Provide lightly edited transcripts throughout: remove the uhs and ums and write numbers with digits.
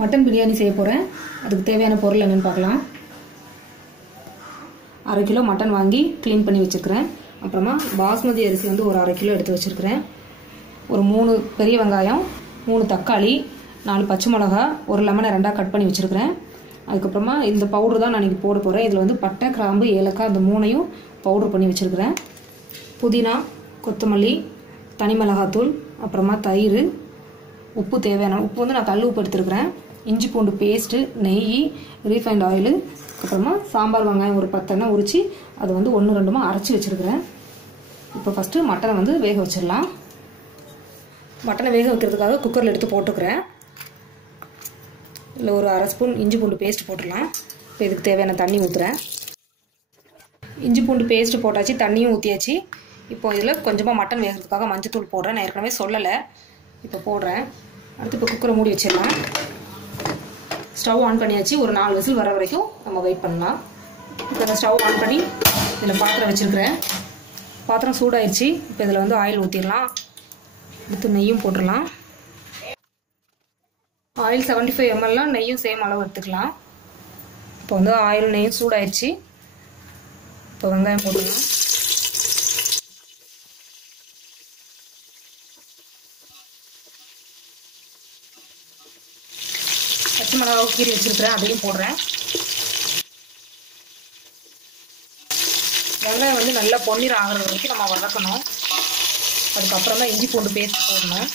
Mutton biryani செய்ய போகிறேன். அதுக்கு தேவையான பொருள் என்னென்னு பார்க்கலாம். 1/2 கிலோ மட்டன் வாங்கி க்ளீன் பண்ணி வச்சுருக்கிறேன். அப்புறமா பாஸ்மதி அரிசி வந்து ஒரு 1/2 கிலோ எடுத்து வச்சுருக்கிறேன். ஒரு 3 பெரிய வெங்காயம், 3 தக்காளி, 4 பச்சை மிளகா, ஒரு லெமனை 2ஆக கட் பண்ணி வச்சுருக்கிறேன். அதுக்கப்புறமா இந்த பவுடர் தான் நான் இன்றைக்கி போட போகிறேன். இதில் வந்து பட்டை, கிராம்பு, ஏலக்காய் இந்த 3ஐயும் பவுடர் பண்ணி வச்சுருக்கிறேன். புதினா, கொத்தமல்லி, தனி மிளகாத்தூள், அப்புறமா தயிர், உப்பு தேவையான உப்பு வந்து நான் கல் உப்பு எடுத்துருக்கிறேன். இஞ்சி பூண்டு பேஸ்ட்டு, நெய், ரீஃபைண்ட் ஆயிலு, அப்புறமா சாம்பார் வெங்காயம் ஒரு 10 எண்ணெய் உரித்து அதை வந்து 1-2 அரைச்சி வச்சுருக்கிறேன். இப்போ ஃபஸ்ட்டு மட்டனை வந்து வேக வச்சிடலாம். மட்டனை வேக வைக்கிறதுக்காக குக்கரில் எடுத்து போட்டுக்கிறேன். இல்லை ஒரு 1/2 ஸ்பூன் இஞ்சி பூண்டு பேஸ்ட் போட்டுடலாம். இப்போ இதுக்கு தேவையான தண்ணி ஊற்றுறேன். இஞ்சி பூண்டு பேஸ்ட்டு போட்டாச்சு, தண்ணியும் ஊற்றியாச்சு. இப்போ இதில் கொஞ்சமாக மட்டன் வேகிறதுக்காக மஞ்சத்தூள் போடுறேன். நான் ஏற்கனவே சொல்லலை, இப்போ போடுறேன். அடுத்து இப்போ குக்கரை மூடி வச்சிடலாம். ஸ்டவ் ஆன் பண்ணியாச்சு. ஒரு 4 விசில் வர வரைக்கும் நம்ம வெயிட் பண்ணலாம். இப்போ இந்த ஸ்டவ் ஆன் பண்ணி இதில் பாத்திரம் வச்சுருக்கிறேன். பாத்திரம் சூடாயிடுச்சு. இப்போ இதில் வந்து ஆயில் ஊற்றிடலாம். அடுத்து நெய்யும் போட்டுடலாம். ஆயில் 75 ml, நெய்யும் சேம் அளவு எடுத்துக்கலாம். இப்போ வந்து ஆயில் நெய்யும் சூடாயிடுச்சு. இப்போ வெங்காயம் போட்டுடலாம். பச்சை மிளகாவை கீறி வச்சிருக்கிறேன், அதையும் போடுறேன். வெங்காயம் வந்து நல்லா பொன்னிறம் ஆகிற வரைக்கும் நம்ம வதக்கணும். அதுக்கப்புறம் தான் இஞ்சி பூண்டு பேஸ்ட் போடணும்.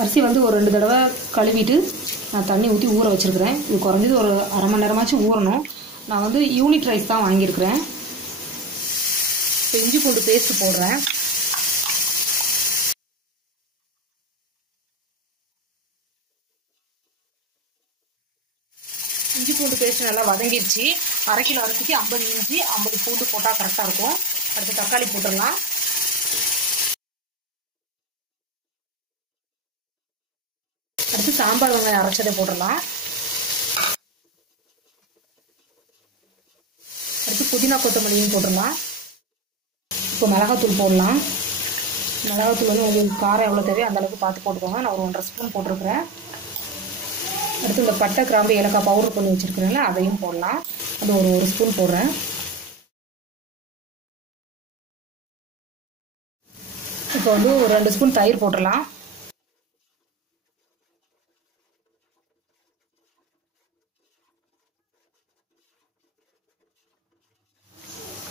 அரிசி வந்து ஒரு 2 தடவை கழுவிட்டு நான் தண்ணி ஊற்றி ஊற வச்சுருக்கிறேன். இது குறைஞ்சது ஒரு 1/2 மணி நேரமாச்சும் ஊறணும். நான் வந்து யூனிட் ரைஸ் தான் வாங்கியிருக்கிறேன். இப்போ இஞ்சி பூண்டு பேஸ்ட் போடுறேன். இஞ்சி பூண்டு பேஸ்ட் நல்லா வதங்கிடுச்சு. 1/2 கிலோ அரிசிக்கு 50 இஞ்சி 50 பூண்டு போட்டால் கரெக்டாக இருக்கும். அடுத்து தக்காளி போட்டுடலாம். அடுத்து சாம்பார் வெங்காயம் அரைச்சதை போட்டுடலாம். அடுத்து புதினா கொத்தமல்லியும் போட்டுடலாம். இப்போ மிளகாத்தூள் போடலாம். மிளகாத்தூள் வந்து உங்களுக்கு காரம் எவ்வளோ தேவையோ அந்த அளவுக்கு பார்த்து போட்டுக்கோங்க. நான் ஒரு 1.5 ஸ்பூன் போட்டிருக்கிறேன். அடுத்து இந்த பட்டை, கிராம்பு, ஏலக்காய் பவுடர் பண்ணி வச்சுருக்கிறேன்ல, அதையும் போடலாம். அது ஒரு 1 ஸ்பூன் போடுறேன். இப்போ வந்து ஒரு 2 ஸ்பூன் தயிர் போட்டுடலாம்.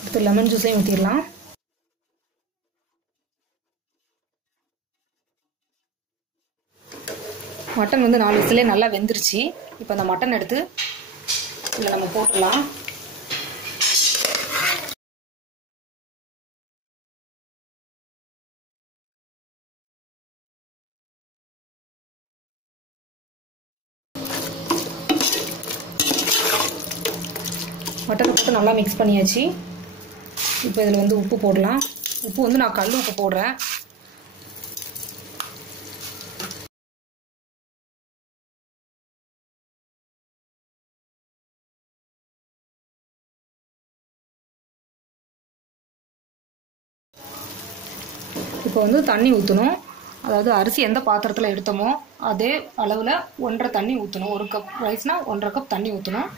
அடுத்து லெமன் ஜூஸையும் ஊற்றிடலாம். மட்டன் வந்து 4 விசிலே நல்லா வெந்துருச்சு. இப்போ அந்த மட்டன் எடுத்து இதில் நம்ம போட்டுடலாம். மட்டனை போட்டு நல்லா மிக்ஸ் பண்ணியாச்சு. இப்போ இதில் வந்து உப்பு போடலாம். உப்பு வந்து நான் கல் உப்பு போடுறேன். இப்போ வந்து தண்ணி ஊற்றணும். அதாவது அரிசி எந்த பாத்திரத்தில் எடுத்தோமோ அதே அளவில் 1.5 தண்ணி ஊற்றணும். 1 கப் ரைஸ்னால் 1.5 கப் தண்ணி ஊற்றணும்.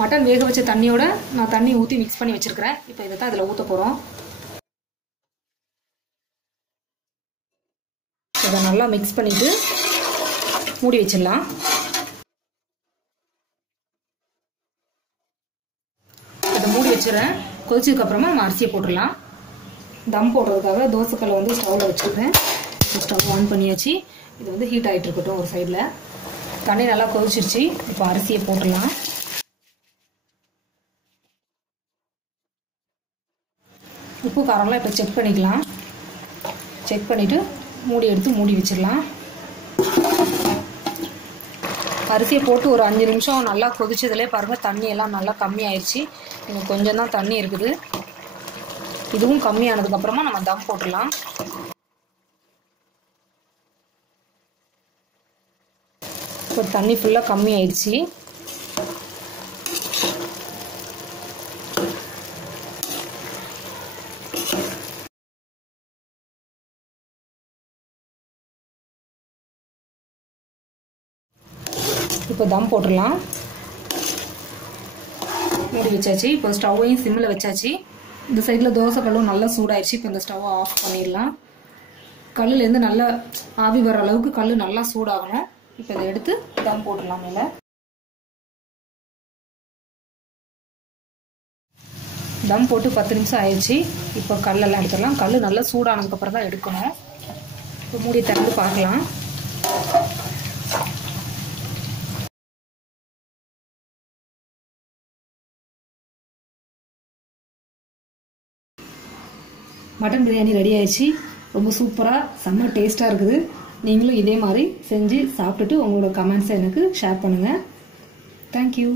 மட்டன் வேக வச்ச தண்ணியோட நான் தண்ணி ஊற்றி மிக்ஸ் பண்ணி வச்சுருக்கிறேன். இப்போ இதை தான் இதில் ஊற்ற போகிறோம். இதை நல்லா மிக்ஸ் பண்ணிவிட்டு மூடி வச்சிடலாம். இதை மூடி வச்சுறேன். கொதிச்சதுக்கப்புறமா நம்ம அரிசியை போட்டுடலாம். தம் போடுறதுக்காக தோசைக்கல்லை வந்து ஸ்டவ்வில் வச்சுருக்கேன். ஸ்டவ் ஆன் பண்ணியாச்சு. இது வந்து ஹீட் ஆகிட்டு இருக்கட்டும். ஒரு சைடில் தண்ணி நல்லா கொதிச்சிருச்சு. இப்போ அரிசியை போட்டுடலாம். உப்பு காரம்லாம் இப்போ செக் பண்ணிக்கலாம். செக் பண்ணிவிட்டு மூடி எடுத்து மூடி வச்சிடலாம். அரிசியை போட்டு ஒரு 5 நிமிஷம் நல்லா கொதிச்சதுலேயே பாருங்கள், தண்ணி எல்லாம் நல்லா கம்மி ஆயிடுச்சு. இன்னும் கொஞ்சம் தான் தண்ணி இருக்குது. இதுவும் கம்மியானதுக்கப்புறமா நம்ம தம் போட்டுடலாம். இப்போ தண்ணி ஃபுல்லாக கம்மி ஆயிடுச்சு. இப்போ தம் போட்டுடலாம். மூடி வச்சாச்சு. இப்போ ஸ்டவ்வையும் சிம்மில் வச்சாச்சு. இந்த சைடில் தோசை கல்லும் நல்லா சூடாயிடுச்சு. இப்போ இந்த ஸ்டவ்வை ஆஃப் பண்ணிடலாம். கல்லுலேருந்து நல்லா ஆவி வர அளவுக்கு கல் நல்லா சூடாகணும். இப்போ இதை எடுத்து தம் போட்டுடலாம். மேலே தம் போட்டு 10 நிமிஷம் ஆயிடுச்சு. இப்போ கல்லெல்லாம் எடுத்துடலாம். கல் நல்லா சூடானதுக்கப்புறம் தான் எடுக்கணும். இப்போ மூடி திறந்து பார்க்கலாம். மட்டன் பிரியாணி ரெடி ஆயிடுச்சு. ரொம்ப சூப்பராக செம்ம டேஸ்ட்டாக இருக்குது. நீங்களும் இதே மாதிரி செஞ்சு சாப்பிட்டுட்டு உங்களோட கமெண்ட்ஸை எனக்கு ஷேர் பண்ணுங்கள். தேங்க்யூ.